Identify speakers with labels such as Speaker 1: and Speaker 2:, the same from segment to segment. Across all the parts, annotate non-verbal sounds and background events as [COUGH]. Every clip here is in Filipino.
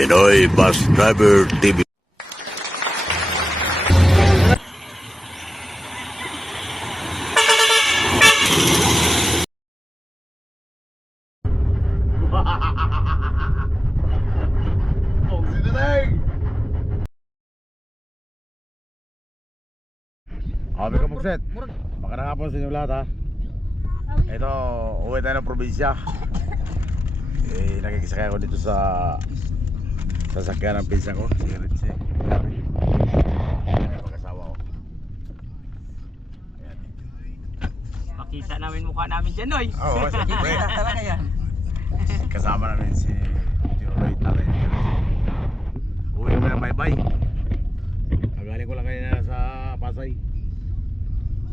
Speaker 1: Pinoy Bus Driver TV.
Speaker 2: Kami ka Mugset. Magandang hapon sa inyo lahat ha. Ito, uwi tayo ng probinsya. Eh, nakikisakay ako dito sa sasakyan ng pinsan ko, si. Ayan.
Speaker 3: Makita namin mukha namin dyan, Noy.
Speaker 2: Oo, siyempre.
Speaker 3: talaga yan.
Speaker 2: Kasama namin si Lloyd natin. Uwi kami ng Maybay. Nagaling ko lang kanina sa Pasay.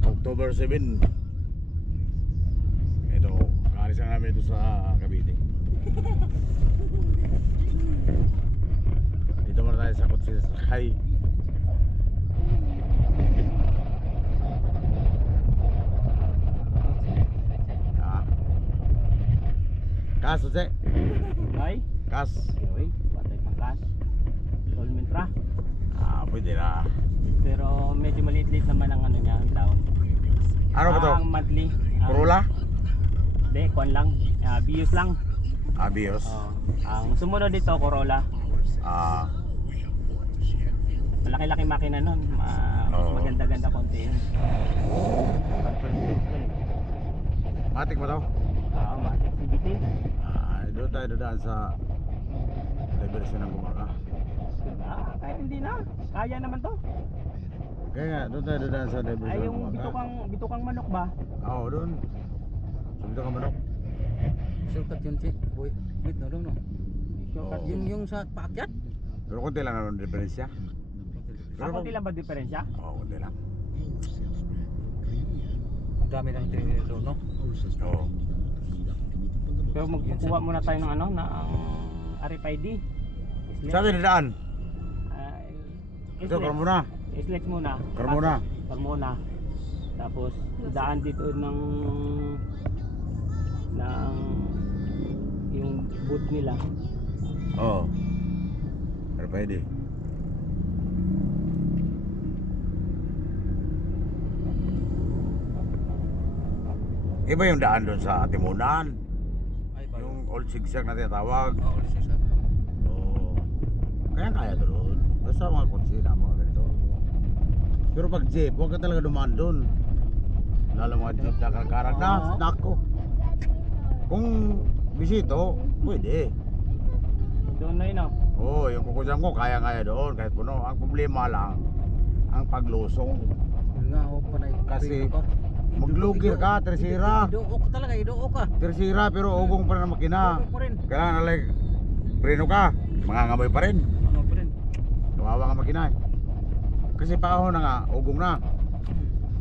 Speaker 2: October 7. Ito, kaalis na namin ito sa Cavite. [LAUGHS] Dito muna tayo sa sa Sakay. Ah. Kas, Jose.
Speaker 3: Ay,
Speaker 2: Kas.
Speaker 3: Uy, patay ng cash. Installment ra.
Speaker 2: Ah, pwede na.
Speaker 3: Pero medyo maliit-liit naman ang ano niya, ang taon.
Speaker 2: Ano ba to?
Speaker 3: Ang monthly. ang-
Speaker 2: Corolla?
Speaker 3: Hindi, kwan lang. Uh, Bios lang.
Speaker 2: Abios.
Speaker 3: Oh. Ang sumunod dito, Corolla.
Speaker 2: Ah,
Speaker 3: Malaki-laki makina nun. Ma-
Speaker 2: Oo.
Speaker 3: Maganda-ganda konti yun.
Speaker 2: Matik ba to?
Speaker 3: Oo, matik CBT.
Speaker 2: Ah, doon tayo dadaan sa diversion ng gumaka.
Speaker 3: Ah, kaya hindi na. Kaya naman to.
Speaker 2: Kaya nga, doon tayo dadaan sa diversion
Speaker 3: Ay,
Speaker 2: ng
Speaker 3: yung
Speaker 2: gumaka.
Speaker 3: bitukang, bitukang manok ba?
Speaker 2: Oo, doon. Sumito ka manok.
Speaker 4: Shortcut yun, Chi. Boy, wait, no, no, no.
Speaker 3: Shortcut
Speaker 2: Oo.
Speaker 4: Yung, yung sa paakyat?
Speaker 2: Pero konti lang ang diferensya.
Speaker 3: Sa konti lang ba diferensya?
Speaker 2: Oo, konti lang.
Speaker 4: Ang dami ng tinilo, no?
Speaker 2: Oo.
Speaker 3: Pero magkukuha muna tayo ng ano, na ang RFID.
Speaker 2: Saan tayo dadaan?
Speaker 3: Ah,
Speaker 2: Ito. Carmona.
Speaker 3: Islet muna.
Speaker 2: Carmona.
Speaker 3: Carmona. Tapos daan dito ng ng yung boot nila.
Speaker 2: Oo. Pero pwede. Iba yung daan doon sa Timunan.
Speaker 4: Ay.
Speaker 2: Yung old zigzag na tinatawag.
Speaker 4: Oo, siya sa...
Speaker 2: Oo. Kaya kaya doon. Basta mga kotse na mga ganito. Pero pag jeep, huwag ka talaga dumaan doon. Lalo mga jeep na kakarag na, nako. Kung bisito, pwede.
Speaker 3: Doon na yun oh.
Speaker 2: Oo, yung kukudyang ko, kaya-kaya doon, kahit puno. Ang problema lang, ang paglusong.
Speaker 4: Yun nga, ako pa na
Speaker 2: Kasi, Maglugir ka, tersira.
Speaker 4: Idook ka talaga, idook ka.
Speaker 2: Tersira, pero ugong pa rin ang makina.
Speaker 4: Pa rin.
Speaker 2: Kailangan na like, preno ka, mangangamoy pa rin.
Speaker 4: Ano pa rin?
Speaker 2: Kawawa ang makina eh. Kasi paahon na nga, ugong na.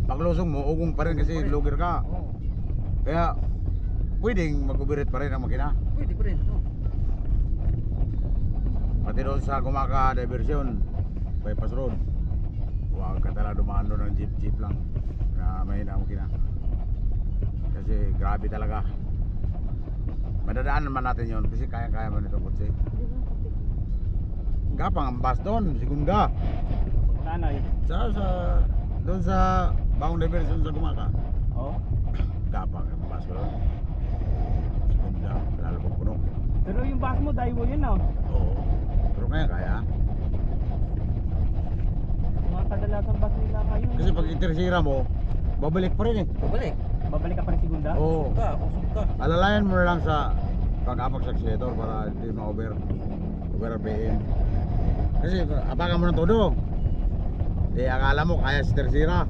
Speaker 2: Paglusong mo, ugong pa rin kasi lugir ka.
Speaker 4: Oo,
Speaker 2: Kaya, pwedeng mag-ubirit pa rin ang makina.
Speaker 4: pwede pa rin. oo.
Speaker 2: Pati doon sa Gumaka Diversion, bypass road. Huwag ka talaga dumaan doon ng jeep-jeep lang. Na may na makina. Kasi grabe talaga. Madadaan naman natin yon kasi kaya-kaya man ito kotse. Gapang ang bus doon, segunda.
Speaker 3: Oh?
Speaker 2: Sa, sa, doon sa Bangong Diversion sa Gumaka.
Speaker 3: Oh.
Speaker 2: Gapang ang bus doon. Segunda, lalo pag puno.
Speaker 3: Pero yung bus mo, Daiwo yun oh.
Speaker 2: Oo. Pero kaya kaya.
Speaker 3: Mga kadalasang bus nila kayo.
Speaker 2: Kasi pag itersira mo, babalik pa rin eh.
Speaker 4: Balik.
Speaker 3: Babalik ka pa rin segunda?
Speaker 2: Oo.
Speaker 4: Ka, kusog ka.
Speaker 2: Alalayan mo na lang sa pag-apak sa accelerator para hindi ma-over over RPM. Kasi apakan mo ng todo. Eh akala mo kaya si tersira.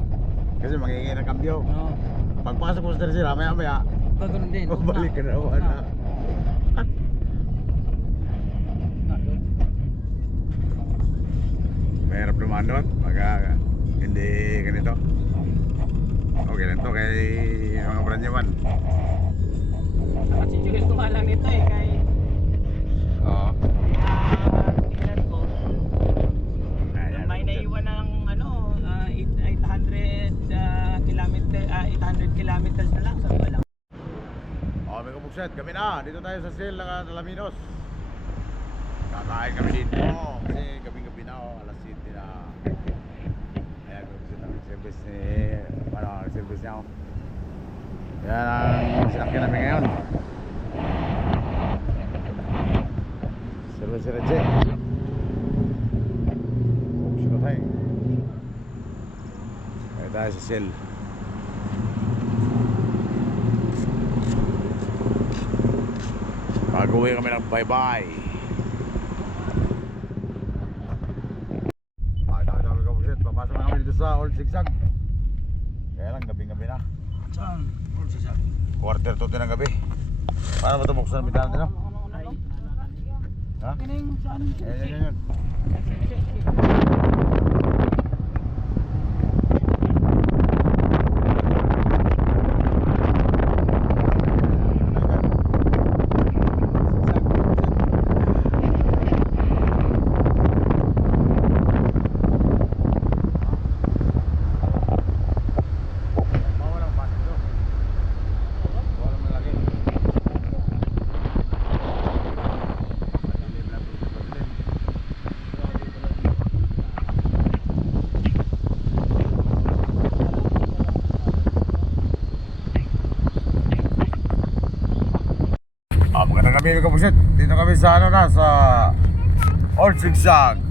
Speaker 2: Kasi mangingi ng kambyo.
Speaker 4: Oo.
Speaker 2: Pagpasok mo sa tersira, maya maya,
Speaker 4: Gagano'n din. oo
Speaker 2: babalik ka na naman na.
Speaker 4: Na, doon.
Speaker 2: Mahirap naman doon. Pag ah, hindi ganito. Okay lang to kay mga brand man.
Speaker 3: Nakasisulis ko nga lang nito eh. Kay,
Speaker 2: Oo.
Speaker 3: ah, tingnan ko.
Speaker 2: Ayan.
Speaker 3: May naiwan ng ano, ah, eight- 800 ah, kilometer, ah, 800 kilometers na lang. Ko lang.
Speaker 2: Oh, may kabukset. Kami na. Dito tayo sa sale ng Alaminos. Kakain kami dito. Kasi gabi-gabi na oh, alas 7 na. Service ni, ano, service niya oh. Yan ang sinakyan namin ngayon. Service si Reche. Buksan na tayo. Kaya tayo sa Shell. Pag-uwi kami ng bye-bye. Ah, dami dami ka buset. Papasok na kami dito sa Old Zigzag. Kaya lang, gabing-gabi na.
Speaker 4: Saan? Sa sabi?
Speaker 2: Quarter to din ng gabi. Paano ba ito buksan ang bintana nila? Ha? Yan, yan, yan. Bawal ang pasok doon. Bawal ang malaki. Madilim lang dito, madilim. Mga kapusit. Dito kami sa ano na, sa Old Zigzag.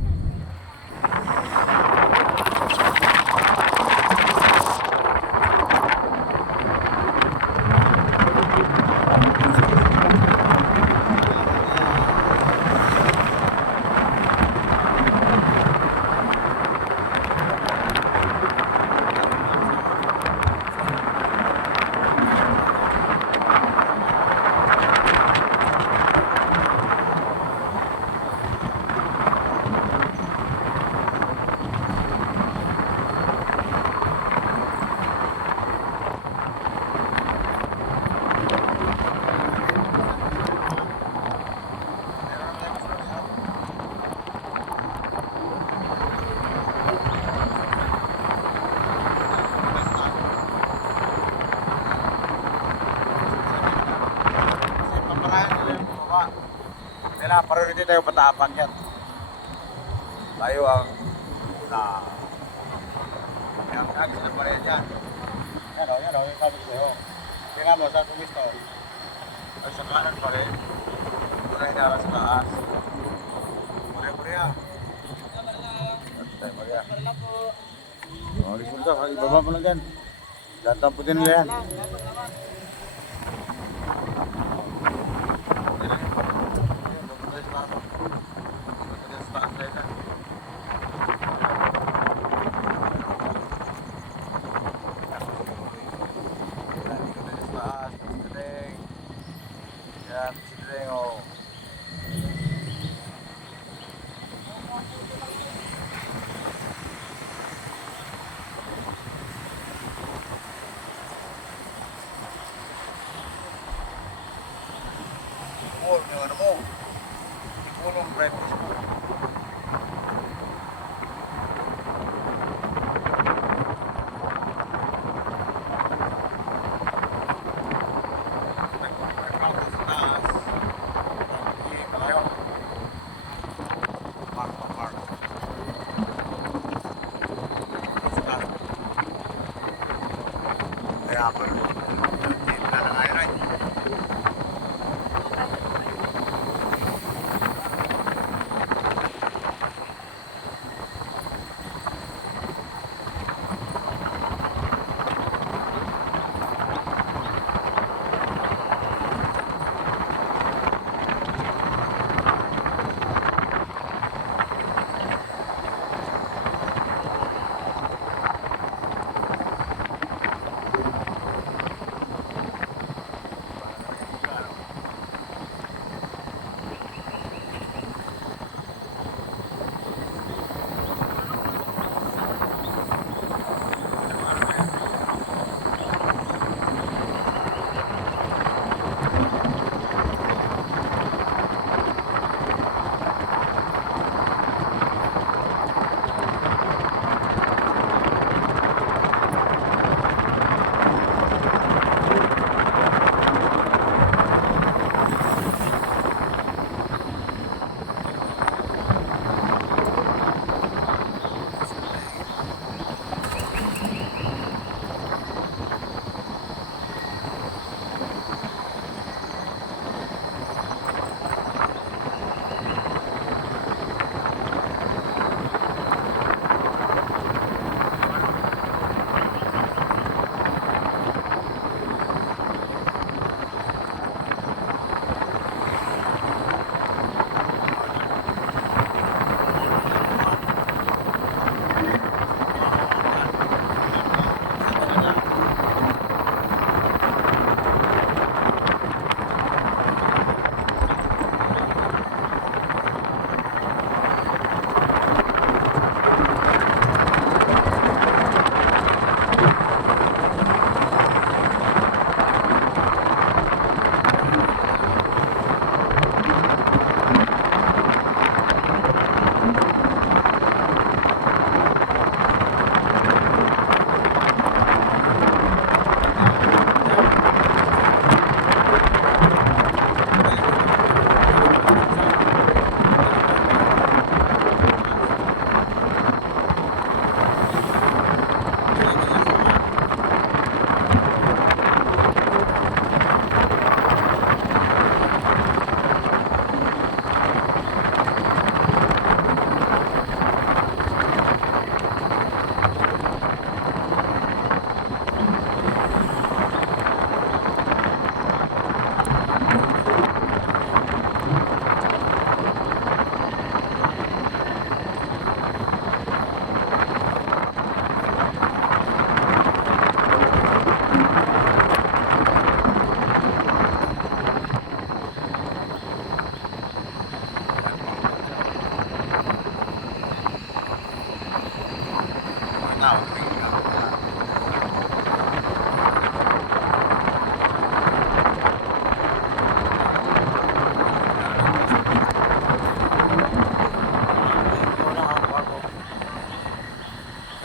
Speaker 2: Kailangan priority tayo patapang yan. Tayo ang na Yan, yan, sila pa rin yan. Yan o, yan o, yung sabi sa'yo. Tingnan mo, sa kumisto. Ay, sa kanan pa rin. Doon na hinara sa taas. Maria, Maria. Tay, Maria. Oh, ibaba mo lang nila yan. Kaya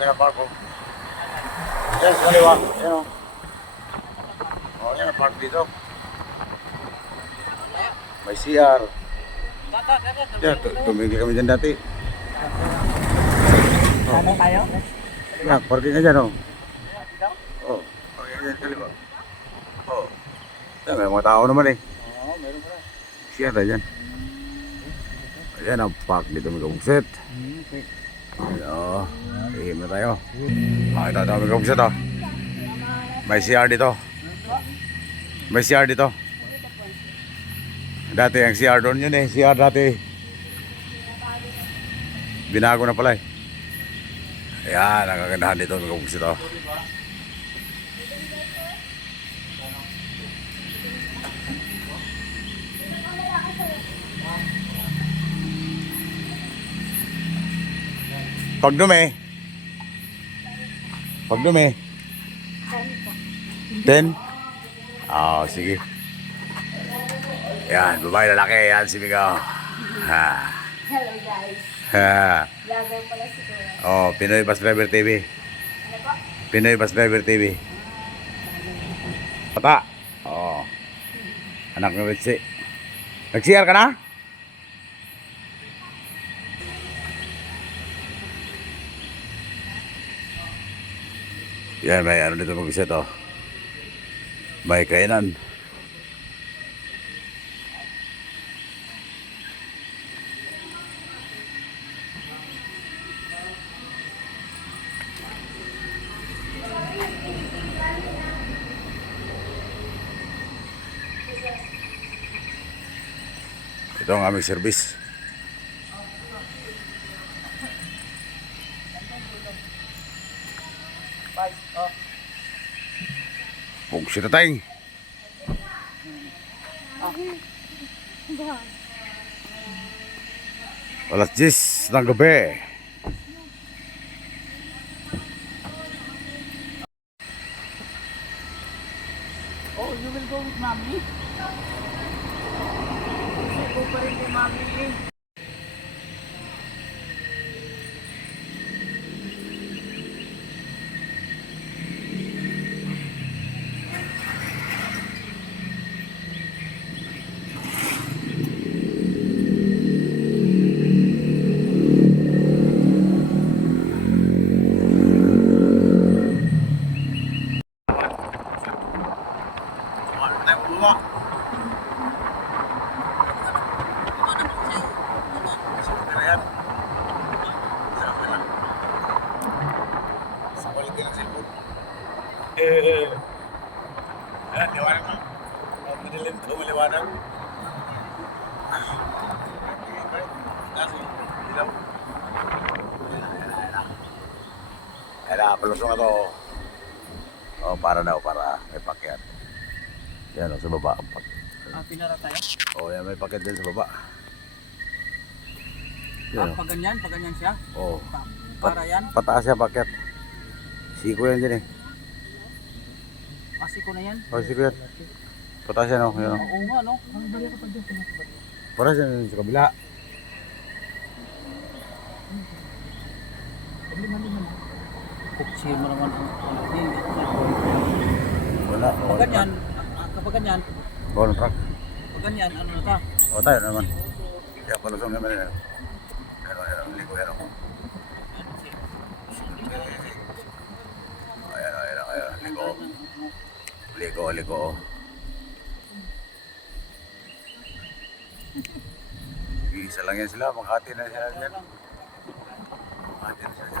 Speaker 2: ang park po. Yan, sa kaliwa. Yan o. Oh, yan park dito. May CR. Yan, tu- tumigil kami dyan dati.
Speaker 3: Ano tayo?
Speaker 2: Yan, parking ka dyan o. Oh, parking ka dyan, kaliwa. Oh. Yan, may mga tao naman eh.
Speaker 3: Oo, meron pala.
Speaker 2: CR na dyan. Ayan ang park dito may kabukset.
Speaker 3: Hmm, okay.
Speaker 2: Ihim na tayo. Makita tayo may kabukset oh. May CR dito. May CR dito. Dati ang CR doon yun eh. CR dati. Binago na pala eh. Ayan, ang dito may kabukset oh. Pag dumi. Pag dumi. Ten? Oo, sige. Yan, babae lalaki. Yan, si Migaw. Ha.
Speaker 5: Hello guys.
Speaker 2: Ha.
Speaker 5: Vlogger pala si Kuya.
Speaker 2: Oh, Pinoy Bus Driver TV.
Speaker 5: Ano po?
Speaker 2: Pinoy Bus Driver TV. Pata. Oo. Anak ng Ritzy. Nag-CR ka na? Yan, may ano dito mag-isa to. May kainan. Ito ang aming service. Na tayong. Alas 10 ng gabi.
Speaker 3: Oh, you will go with mommy? Kasi go pa rin kay mommy eh.
Speaker 2: Eh, eh, liwanag mo. Oh, madilim ko, maliwanag. Kaso, ilaw. Na, palusong na to. Oh, para daw, para may pakyat. Yan, oh, sa baba.
Speaker 3: Ah, pinara tayo?
Speaker 2: Oh, yan, may pakyat din sa baba.
Speaker 3: Ah,
Speaker 2: Yan,
Speaker 3: pag ganyan, pag ganyan siya?
Speaker 2: oh.
Speaker 3: Pa- Para yan?
Speaker 2: Pataas siya pakyat. Siko yan din eh.
Speaker 3: Kasi ko na yan?
Speaker 2: Oh, siko yan. Pataas yan, oh. Yan, oh.
Speaker 3: Oo nga, no? Ang bali ko pa dyan.
Speaker 2: Para siya sa kabila.
Speaker 3: Puksi mo naman ang hindi.
Speaker 2: Wala.
Speaker 3: Pag ganyan, ah, kapag ganyan,
Speaker 2: Bawal truck.
Speaker 3: pag ganyan, ano na ta?
Speaker 2: O tayo naman. Kaya palusong naman yan. Pero, pero, liko, pero. Ayan, ayan, ayan. Liko. Liko, liko. Isa lang yan sila. Makati na sila dyan. Makati na sila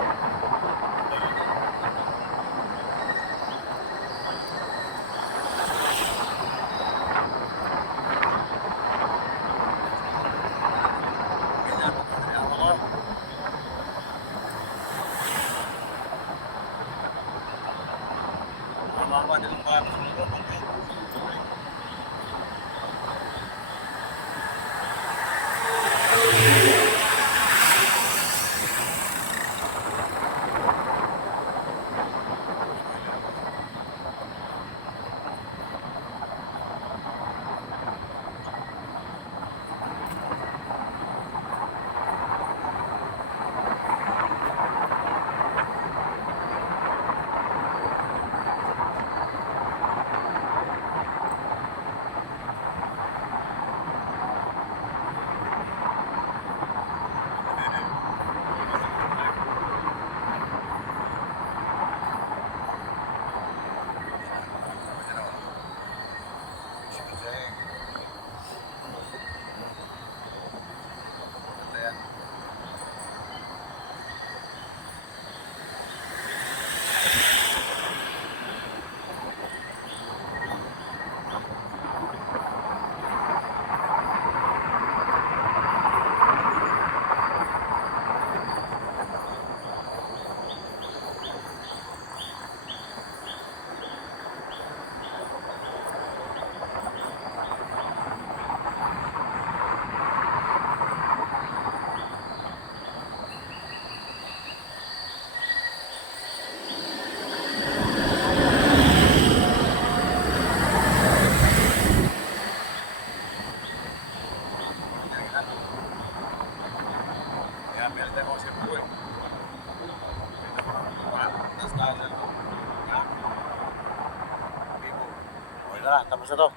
Speaker 2: na, na to.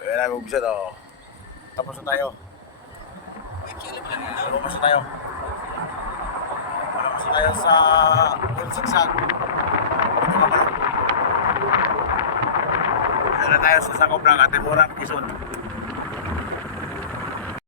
Speaker 2: Ayan na, mag-umpisa to. Tapos na tayo. Tapos na tayo. Tapos na tayo sa Ulsagsag. Ito ka pala. Ayan na tayo sa sakop ng Atimurang Quezon.